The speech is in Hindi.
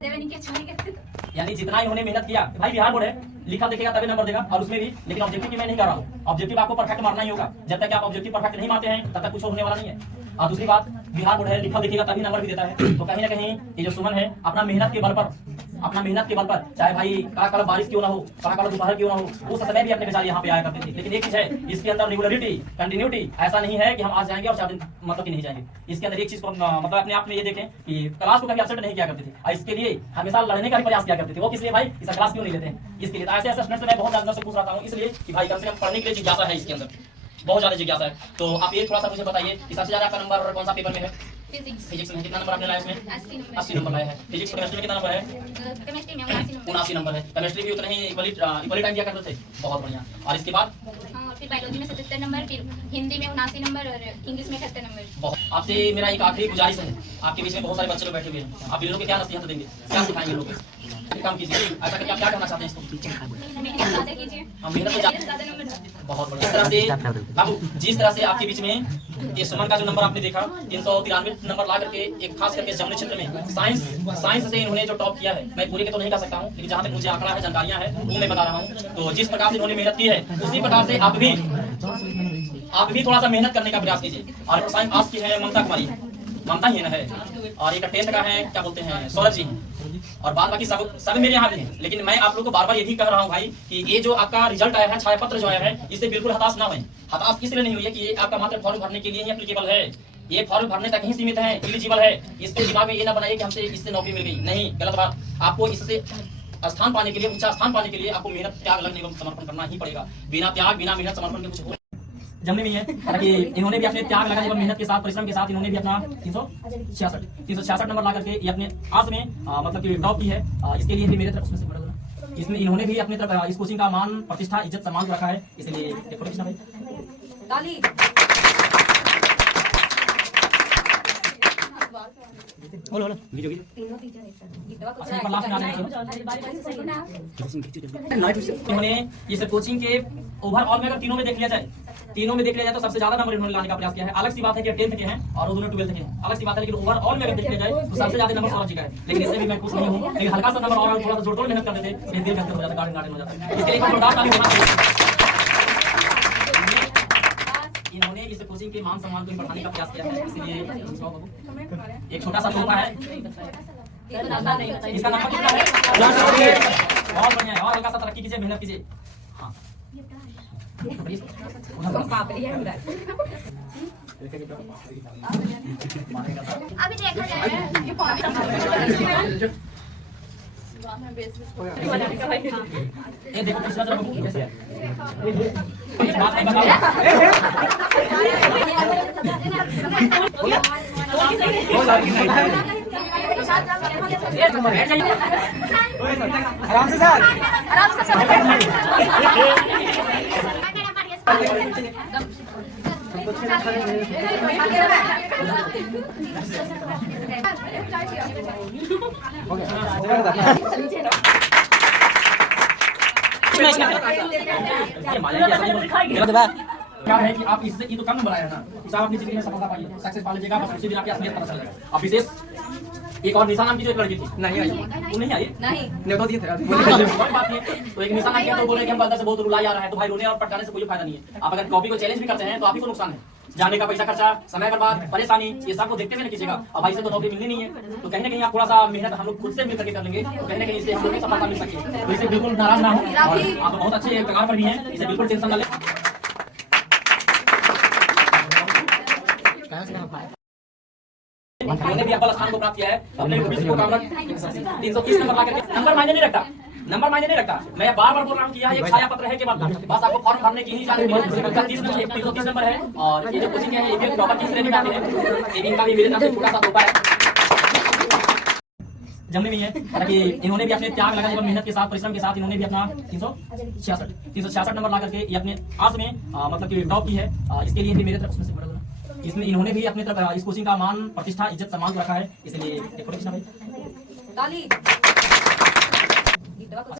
यानी जितना इन्होंने मेहनत किया, भाई बिहार बोर्ड है, लिखा देखेगा तभी नंबर देगा, और उसमें भी, लेकिन ऑब्जेक्टिव की मैं नहीं कर रहा हूँ। ऑब्जेक्टिव आपको परफेक्ट मारना ही होगा। जब तक आप ऑब्जेक्टिव परफेक्ट नहीं मारते हैं तब तक कुछ होने वाला नहीं है। और दूसरी बात, बिहार बोर्ड है, लिखा देखेगा तभी नंबर भी देता है। तो कहीं ना कहीं ये जो सुमन है, अपना मेहनत के बल पर चाहे भाई कड़ा बारिश क्यों ना हो, कड़ा दोपहर क्यों ना हो, उस समय भी अपने बेचारे यहाँ पे आया करते थे। लेकिन एक चीज है, इसके अंदर रेगुलरिटी, कंटिन्यूटी, ऐसा नहीं है कि हम आज जाएंगे और 4 दिन मतलब कि नहीं जाएंगे। इसके अंदर एक चीज को मतलब अपने आप में ये देखें कि क्लास को कभी अपसेट नहीं किया करते थे, और इसके लिए हमेशा लड़ने का भी प्रयास किया करते थे। वो किस लिए भाई, इस क्लास क्यों नहीं लेते हैं, इसके लिए। तो ऐसे स्टूडेंट से मैं बहुत ज्यादा से पूछ रहा हूँ, इसलिए कि भाई कम से कम पढ़ने के लिए जिज्ञासा है, इसके अंदर बहुत ज्यादा जिज्ञासा है। तो आप ये थोड़ा सा मुझे बताइए कि सबसे ज्यादा आपका नंबर कौन सा पेपर में है? फिजिक्स में। कितना नंबर आपने लाया इसमें? 80 नंबर लाया है। फिजिक्स केमिस्ट्री में कितना नंबर है? केमिस्ट्री में 79 नंबर है। केमिस्ट्री भी उतना ही इक्वली टाइम दिया करते थे। बहुत बढ़िया। और इसके बाद फिर बायोलॉजी में 77 नंबर, फिर हिंदी में 79 नंबर और इंग्लिश में 78 नंबर। आपसे मेरा एक आखिरी गुजारिश है, आपके बीच में बहुत सारे बच्चे लोग बैठे हुए हैं, आप इन लोगों को क्या नसीहत देंगे, क्या सिखाएंगे लोगों को? काम कीजिए, ऐसा करके आप क्या करना चाहते हैं इसको? हम बहुत बढ़िया। इस तरह से बाबू, जिस तरह से आपके बीच में ये सुमन का जो नंबर आपने देखा 393 नंबर ला करके, एक खास करके जमुनी क्षेत्र में साइंस से इन्होंने जो टॉप किया है, मैं पूरे के तो नहीं कर सकता हूँ, लेकिन जहाँ तक मुझे आंकड़ा है, जानकारियाँ है, वो मैं बता रहा हूँ। तो जिस प्रकार से इन्होंने मेहनत की है, उसी प्रकार से आप भी थोड़ा सा मेहनत करने का प्रयास कीजिए। और साइंस आर्ट्स की है ममता ही है, और एक 10th का है, क्या बोलते हैं, सौरभ जी हैं, और बाद बाकी सब मेरे यहाँ भी हैं। लेकिन मैं आप लोग को बार बार यही कह रहा हूँ भाई कि ये जो आपका रिजल्ट आया है, छाया पत्र जो आया है, इससे बिल्कुल हताश ना हुए। हताश इसलिए नहीं हुई है कि ये आपका मात्र फॉर्म भरने के लिए ही एप्लीकेबल है, ये फॉर्म भरने तक ही सीमित है, एलिजिबल है। इसको दिमाग में ये ना बनाइए कि हमसे इससे नौकरी मिल गई, नहीं, गलत बात। आपको इससे स्थान पाने के लिए, ऊंचा स्थान पाने के लिए आपको मेहनत, त्याग, लगन एवं समर्पण करना ही पड़ेगा। बिना त्याग, बिना मेहनत, समर्पण के कुछ जमने में है। ताकि इन्होंने भी अपने त्याग, लगन एवं मेहनत के साथ, परिश्रम के साथ इन्होंने भी अपना 366 नंबर ला करके ये अपने आर्ट्स में मतलब कि टॉप की है। इसके लिए भी मेरे तरफ से इसमें इन्होंने भी अपनी तरफ इस कोचिंग का मान, प्रतिष्ठा, इज्जत, सम्मान रखा है। इसलिए इन्होंने इस कोचिंग के ओवरऑल में अगर तीनों में देख लिया जाए तो सबसे ज्यादा नंबर इन्होंने लाने का प्रयास किया है। अलग सी बात है कि 10th के हैं और दोनों 12th के हैं, अलग सी बात है, लेकिन ओवरऑल में अगर देख लिया जाए तो सबसे ज्यादा नंबर सौरभ जी का है। लेकिन इससे भी मैं खुश नहीं हूँ, लेकिन हल्का सा नंबर और थोड़ा सा जोड़ मेहनत कर देते, फिर दिल हो जाता, गार्डन हो जाता। इसके लिए जोरदार ताली होना चाहिए। इन्होंने इस कोचिंग के मान सम्मान को बढ़ाने का प्रयास किया है। इसलिए एक छोटा सा तोहफा है, इसका नंबर कितना है? बहुत बढ़िया है, और हल्का सा तरक्की कीजिए, मेहनत कीजिए। हाँ, अभी देखा जाए ये देखो पिछला जरा कैसे है, आराम से सर, क्या है कि आप इससे, ये तो कम नंबर आया ना, साहब अपनी जिंदगी में सफलता पाइए, सक्सेस पा लीजिएगा, बस उसी दिन आपकी असलियत पता चलेगा। अब विशेष एक और निशा नाम की जो एक लड़की थी, नहीं आई, वो नहीं आई, नहीं तो दिए थे बात नहीं। तो एक निशा नाम किया तो बोले कि हम गलती से बहुत रुलाई आ रहा है, तो भाई रोने और पटकाने से कोई फायदा नहीं है। आप अगर कॉपी को चैलेंज भी करते हैं तो आप ही को नुकसान है, जाने का पैसा खर्चा, समय बर्बाद, परेशानी, ये सब को देखते हुए ना कीजिएगा। अब भाई से तो नौकरी मिलनी नहीं है, तो कहीं ना कहीं आप थोड़ा सा मेहनत हम लोग खुद से मिलकर के कर लेंगे, तो कहीं ना कहीं इससे हम लोग को सफलता मिल सकती है। तो इसे बिल्कुल नाराज ना हो, और आप बहुत अच्छे कगार पर भी हैं, इसे बिल्कुल टेंशन ना लें। उन्होंने भी अव्वल स्थान को प्राप्त किया है, अपने विश्व को कामना 330 नंबर ला करके। नंबर मायने नहीं रखता, मैं बार बार बोल रहा हूँ कि यह एक छाया पत्र है के बाद बस आपको फॉर्म भरने की ही जानकारी है। 330 नंबर है, और ये जो कोचिंग है ये भी टॉपर की श्रेणी में आते हैं। इनका भी मेरे तरफ से छोटा सा तोहफा है, जमने में है। ताकि इन्होंने भी अपने त्याग, लगन एवं मेहनत के साथ, परिश्रम के साथ इन्होंने भी अपना 366 नंबर ला करके ये अपने आर्ट्स में मतलब कि टॉप की है। इसके लिए भी मेरे तरफ से इसमें इन्होंने भी अपनी तरफ इस कोचिंग का मान, प्रतिष्ठा, इज्जत, सम्मान रखा है। इसलिए